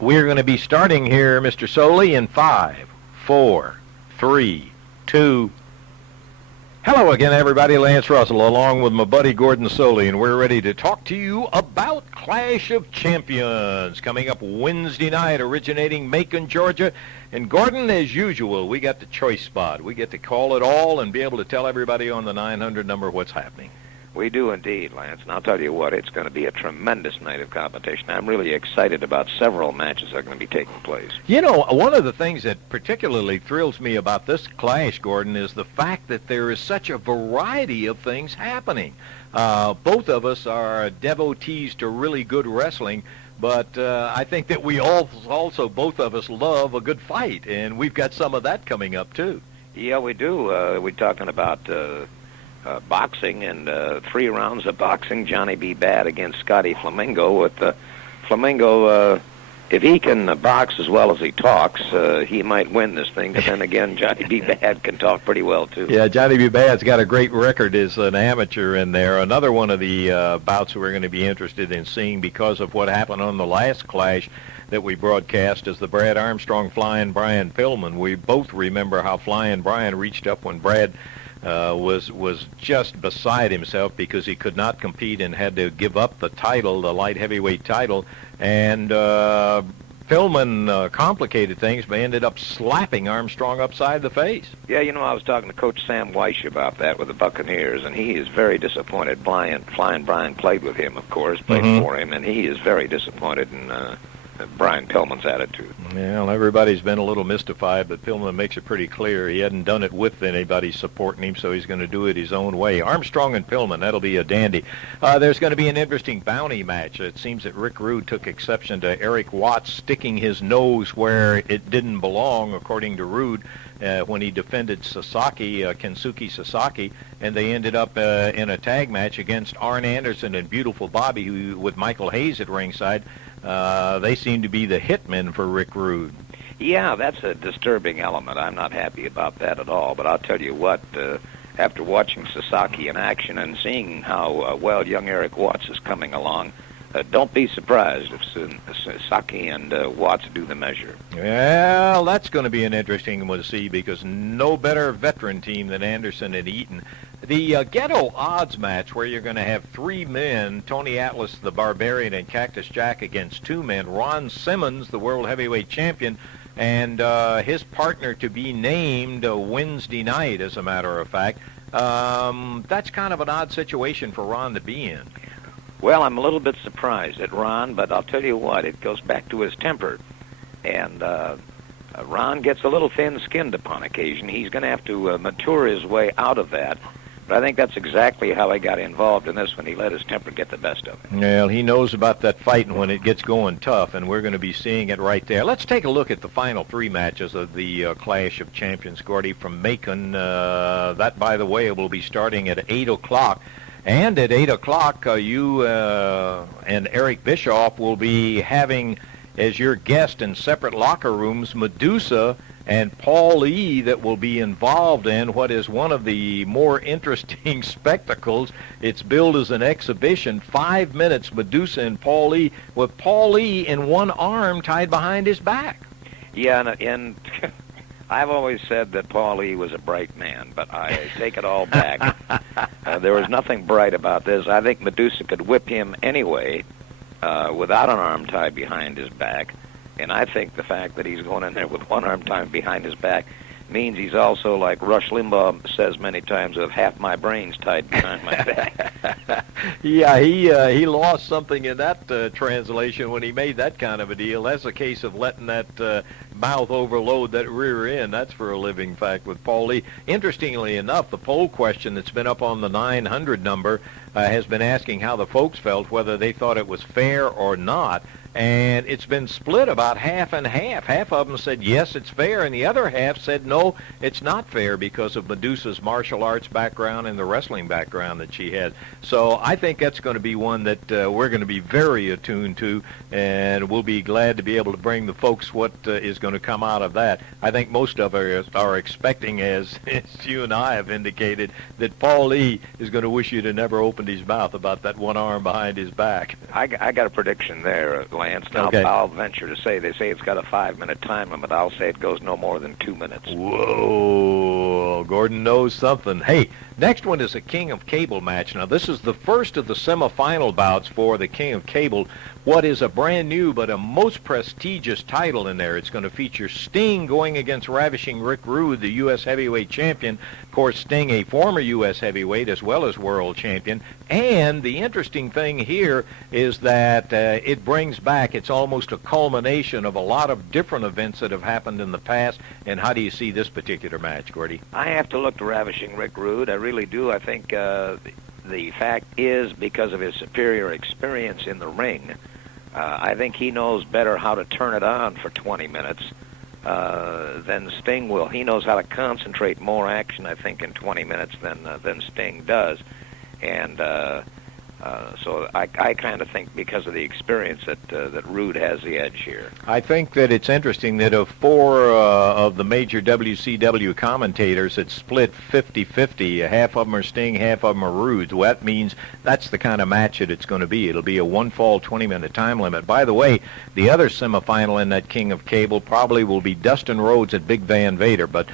We're going to be starting here, Mr. Solie, in 5, 4, 3, 2. Hello again, everybody. Lance Russell, along with my buddy Gordon Solie, and we're ready to talk to you about Clash of Champions coming up Wednesday night, originating Macon, Georgia. And Gordon, as usual, we got the choice spot. We get to call it all and be able to tell everybody on the 900 number what's happening. We do indeed, Lance, and I'll tell you what, it's going to be a tremendous night of competition. I'm really excited about several matches that are going to be taking place. You know, one of the things that particularly thrills me about this clash, Gordon, is the fact that there is such a variety of things happening. Both of us are devotees to really good wrestling, but I think that we also, both of us, love a good fight, and we've got some of that coming up, too. Yeah, we do. We're talking about boxing and 3 rounds of boxing. Johnny B. Bad against Scotty Flamingo. With Flamingo, if he can box as well as he talks, he might win this thing. But then again, Johnny B. Bad can talk pretty well, too. Yeah, Johnny B. Bad's got a great record as an amateur in there. Another one of the bouts we're going to be interested in seeing because of what happened on the last clash that we broadcast is the Brad Armstrong Flying Brian Pillman. We both remember how Flying Brian reached up when Brad was just beside himself because he could not compete and had to give up the title, the light heavyweight title. And Pillman complicated things, but ended up slapping Armstrong upside the face. Yeah, you know, I was talking to Coach Sam Weish about that with the Buccaneers, and he is very disappointed. Flying Brian played with him, of course, played for him, and he is very disappointed in Brian Pillman's attitude. Well, everybody's been a little mystified, but Pillman makes it pretty clear he hadn't done it with anybody supporting him, so he's going to do it his own way. Armstrong and Pillman, that'll be a dandy. There's going to be an interesting bounty match. It seems that Rick Rude took exception to Eric Watts sticking his nose where it didn't belong, according to Rude, when he defended Kensuke Sasaki, and they ended up in a tag match against Arn Anderson and Beautiful Bobby, who, with Michael Hayes at ringside. They seem to be the hitmen for Rick Rude. Yeah, that's a disturbing element. I'm not happy about that at all. But I'll tell you what, after watching Sasaki in action and seeing how well young Eric Watts is coming along, don't be surprised if Sasaki and Watts do the measure. Well, that's going to be an interesting one to see because no better veteran team than Anderson and Eaton. The Ghetto Odds match where you're going to have 3 men, Tony Atlas, the Barbarian, and Cactus Jack against 2 men, Ron Simmons, the World Heavyweight Champion, and his partner to be named Wednesday night, as a matter of fact. That's kind of an odd situation for Ron to be in. Well, I'm a little bit surprised at Ron, but I'll tell you what, it goes back to his temper. And Ron gets a little thin-skinned upon occasion. He's going to have to mature his way out of that. But I think that's exactly how he got involved in this when he let his temper get the best of him. Well, he knows about that fighting when it gets going tough, and we're going to be seeing it right there. Let's take a look at the final 3 matches of the Clash of Champions, Gordy, from Macon. That, by the way, will be starting at 8 o'clock. And at 8 o'clock, you and Eric Bischoff will be having as your guest in separate locker rooms Medusa and Paul Lee, that will be involved in what is one of the more interesting spectacles. It's billed as an exhibition, 5 minutes, Medusa and Paul Lee, with Paul Lee in one arm tied behind his back. Yeah, and I've always said that Paul Lee was a bright man, but I take it all back. There was nothing bright about this. I think Medusa could whip him anyway without an arm tied behind his back. And I think the fact that he's going in there with one arm tied behind his back means he's also, like Rush Limbaugh says many times, of half my brains tied behind my back. Yeah, he lost something in that translation when he made that kind of a deal. That's a case of letting that mouth overload that rear end. That's for a living fact with Paul Lee. Interestingly enough, the poll question that's been up on the 900 number has been asking how the folks felt, whether they thought it was fair or not. And it's been split about half and half. Half of them said, yes, it's fair, and the other half said, no, it's not fair because of Medusa's martial arts background and the wrestling background that she had. So I think that's going to be one that we're going to be very attuned to, and we'll be glad to be able to bring the folks what is going to come out of that. I think most of us are expecting, as you and I have indicated, that Paul Lee is going to wish you'd have never opened his mouth about that one arm behind his back. I got a prediction there, Lance. Now, Okay. I'll venture to say, they say it's got a 5-minute time limit. I'll say it goes no more than 2 minutes. Whoa, Gordon knows something. Hey, next one is a King of Cable match. Now, this is the first of the semifinal bouts for the King of Cable. What is a brand new but a most prestigious title in there. It's going to feature Sting going against Ravishing Rick Rude, the U.S. heavyweight champion. Of course, Sting, a former U.S. heavyweight as well as world champion. And the interesting thing here is that it brings back, it's almost a culmination of a lot of different events that have happened in the past. And how do you see this particular match, Gordy? I have to look to Ravishing Rick Rude. I really do. I think the fact is, because of his superior experience in the ring, I think he knows better how to turn it on for 20 minutes than Sting will. He knows how to concentrate more action, I think, in 20 minutes than Sting does. And so I kind of think, because of the experience, that Rude has the edge here. I think that it's interesting that of four of the major WCW commentators, it's split 50-50. Half of them are Sting, half of them are Rude. Well, that means that's the kind of match that it's going to be. It'll be a one-fall, 20-minute time limit. By the way, the other semifinal in that King of Cable probably will be Dustin Rhodes at Big Van Vader. But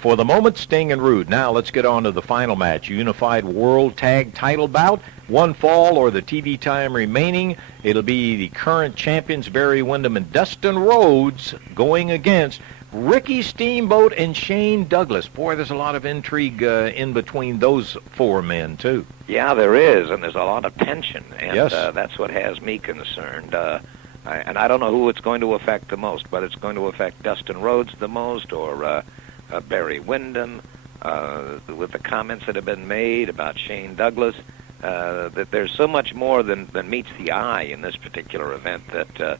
for the moment, Sting and Rude. Now let's get on to the final match. Unified World Tag Title bout. One fall or the TV time remaining. It'll be the current champions Barry Windham and Dustin Rhodes going against Ricky Steamboat and Shane Douglas. Boy, there's a lot of intrigue in between those four men, too. Yeah, there is, and there's a lot of tension, and Yes. That's what has me concerned. And I don't know who it's going to affect the most, but it's going to affect Dustin Rhodes the most, or Barry Windham, with the comments that have been made about Shane Douglas. That there's so much more than meets the eye in this particular event that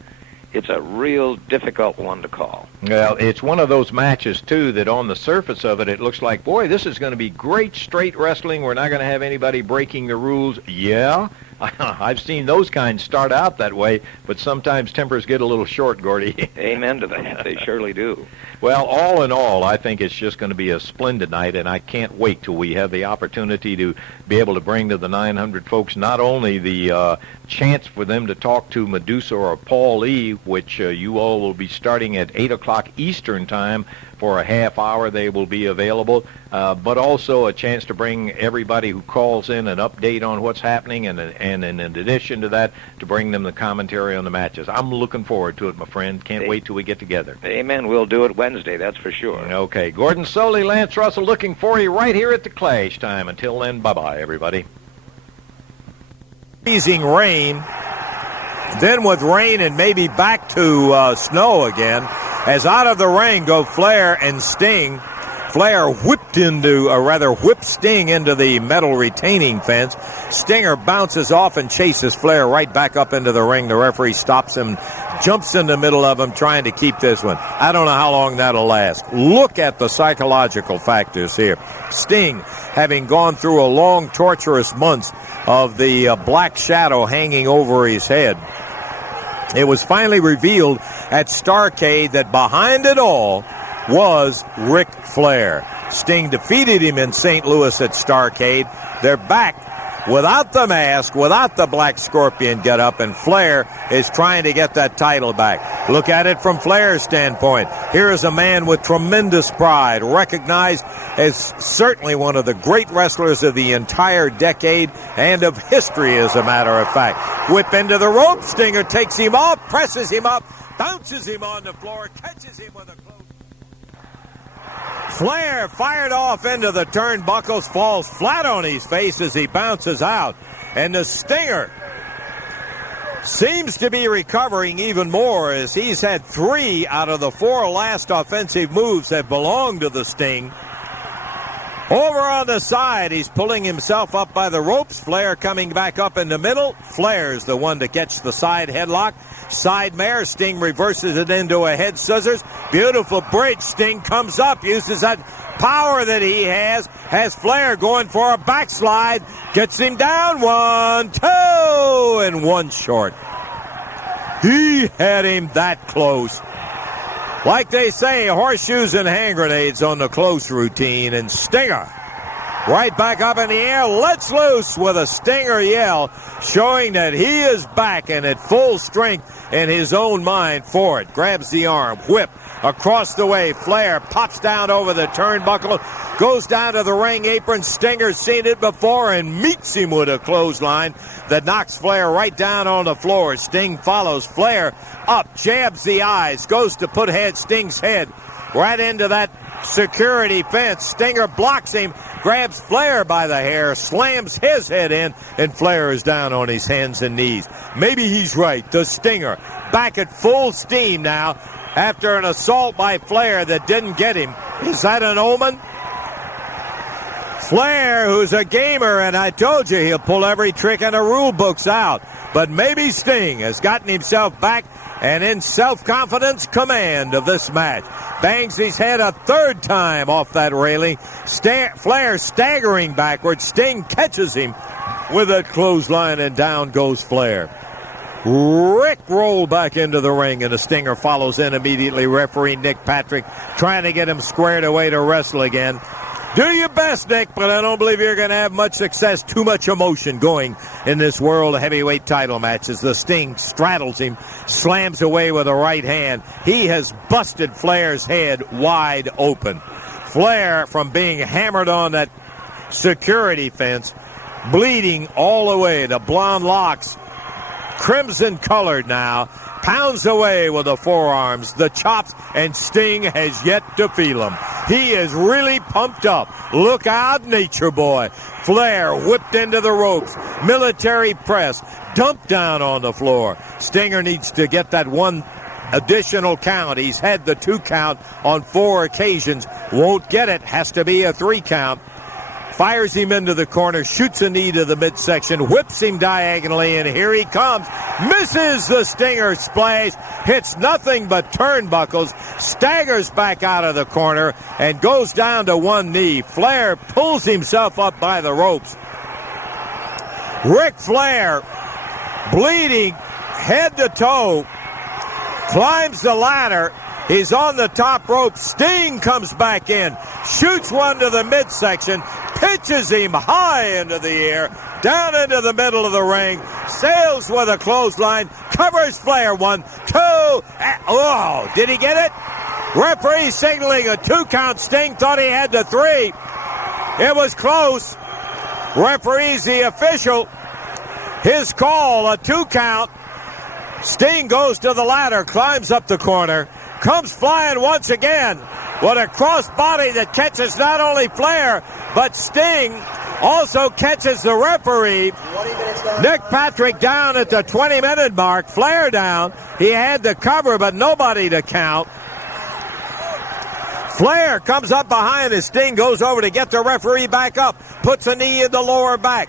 it's a real difficult one to call. Well, it's one of those matches, too, that on the surface of it, it looks like, boy, this is going to be great straight wrestling. We're not going to have anybody breaking the rules. Yeah, I've seen those kinds start out that way, but sometimes tempers get a little short, Gordy. Amen to that. They surely do. Well, all in all, I think it's just going to be a splendid night, and I can't wait till we have the opportunity to be able to bring to the 900 folks not only the chance for them to talk to Medusa or Paul Lee, which you all will be starting at 8 o'clock Eastern time for a half hour. They will be available, but also a chance to bring everybody who calls in an update on what's happening, and in addition to that, to bring them the commentary on the matches. I'm looking forward to it, my friend. Can't wait till we get together. Amen. We'll do it Wednesday, that's for sure. Okay. Gordon Solie, Lance Russell, looking for you right here at the Clash time. Until then, bye-bye, everybody. Freezing rain, then with rain and maybe back to snow again, as out of the ring go Flair and Sting. Flair whipped Sting into the metal retaining fence. Stinger bounces off and chases Flair right back up into the ring. The referee stops him, jumps in the middle of him, trying to keep this one. I don't know how long that'll last. Look at the psychological factors here. Sting, having gone through a long, torturous month of the black shadow hanging over his head, it was finally revealed at Starrcade that behind it all was Ric Flair. Sting defeated him in St. Louis at Starrcade. They're back without the mask, without the black scorpion getup, and Flair is trying to get that title back. Look at it from Flair's standpoint. Here is a man with tremendous pride, recognized as certainly one of the great wrestlers of the entire decade and of history, as a matter of fact. Whip into the rope. Stinger takes him off, presses him up, bounces him on the floor, catches him with a close. Flair fired off into the turnbuckles, falls flat on his face as he bounces out. And the Stinger seems to be recovering even more, as he's had 3 out of the 4 last offensive moves that belong to the Sting. Over on the side, he's pulling himself up by the ropes. Flair coming back up in the middle. Flair's the one to catch the side headlock. Side mare. Sting reverses it into a head scissors. Beautiful bridge. Sting comes up, uses that power that he has Flair going for a backslide. Gets him down. 1, 2, and 1 short. He had him that close. Like they say, horseshoes and hand grenades on the close routine, and Stinger right back up in the air, lets loose with a stinger yell, showing that he is back and at full strength in his own mind for it. Grabs the arm, whip across the way. Flair pops down over the turnbuckle, goes down to the ring apron. Stinger's seen it before and meets him with a clothesline that knocks Flair right down on the floor. Sting follows Flair up, jabs the eyes, goes to put Sting's head right into that security fence. Stinger blocks him, grabs Flair by the hair, slams his head in, and Flair is down on his hands and knees. Maybe he's right. The Stinger back at full steam now after an assault by Flair that didn't get him. Is that an omen? Flair, who's a gamer, and I told you he'll pull every trick in the rule books out. But maybe Sting has gotten himself back and in self-confidence command of this match. Bangs his head a third time off that railing. Flair staggering backwards. Sting catches him with a clothesline, and down goes Flair. Rick rolled back into the ring, and the Stinger follows in immediately. Referee Nick Patrick trying to get him squared away to wrestle again. Do your best, Nick, but I don't believe you're going to have much success. Too much emotion going in this World Heavyweight title match as the Sting straddles him, slams away with a right hand. He has busted Flair's head wide open. Flair, from being hammered on that security fence, bleeding all the way. The blonde locks, crimson colored now, pounds away with the forearms, the chops, and Sting has yet to feel them. He is really pumped up. Look out, Nature Boy. Flair whipped into the ropes. Military press. Dumped down on the floor. Stinger needs to get that one additional count. He's had the 2 count on 4 occasions. Won't get it. Has to be a 3 count. Fires him into the corner, shoots a knee to the midsection, whips him diagonally, and here he comes. Misses the Stinger splash, hits nothing but turnbuckles, staggers back out of the corner, and goes down to one knee. Flair pulls himself up by the ropes. Ric Flair, bleeding head to toe, climbs the ladder. He's on the top rope. Sting comes back in, shoots one to the midsection, pitches him high into the air, down into the middle of the ring, sails with a clothesline, covers Flair 1, 2, oh, did he get it? Referee signaling a 2 count. Sting thought he had the 3. It was close. Referee's the official. His call, a 2 count. Sting goes to the ladder, climbs up the corner, comes flying once again with a crossbody that catches not only Flair, but Sting also catches the referee. Nick Patrick down at the 20-minute mark. Flair down. He had the cover, but nobody to count. Flair comes up behind as Sting goes over to get the referee back up, puts a knee in the lower back.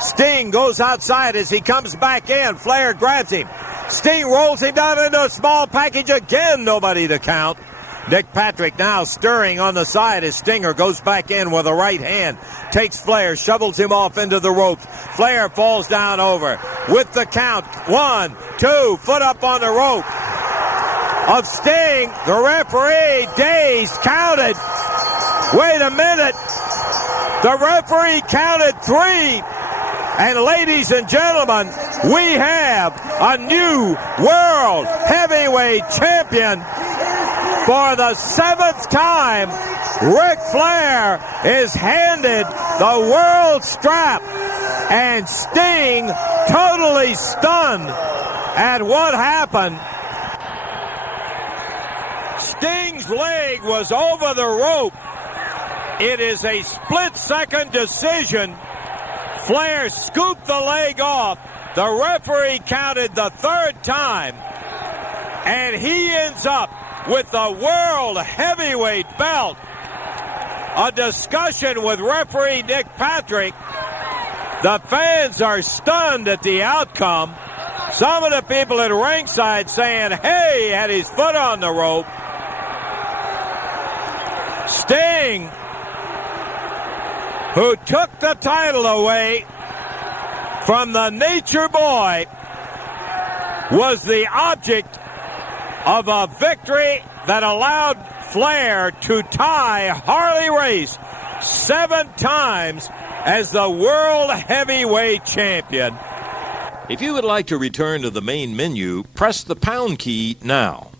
Sting goes outside as he comes back in. Flair grabs him. Sting rolls him down into a small package again. Nobody to count. Nick Patrick now stirring on the side as Stinger goes back in with a right hand. Takes Flair, shovels him off into the ropes. Flair falls down over with the count. 1, 2, foot up on the rope of Sting. The referee, dazed, counted. Wait a minute. The referee counted 3. And ladies and gentlemen, we have a new World Heavyweight Champion. For the 7th time, Ric Flair is handed the world strap. And Sting, totally stunned at what happened. Sting's leg was over the rope. It is a split-second decision. Flair scooped the leg off. The referee counted the 3rd time. And he ends up with the World Heavyweight belt. A discussion with referee Nick Patrick. The fans are stunned at the outcome. Some of the people at ringside saying, hey, he had his foot on the rope. Sting, who took the title away from the Nature Boy, was the object of a victory that allowed Flair to tie Harley Race 7 times as the World Heavyweight Champion. If you would like to return to the main menu, press the pound key now.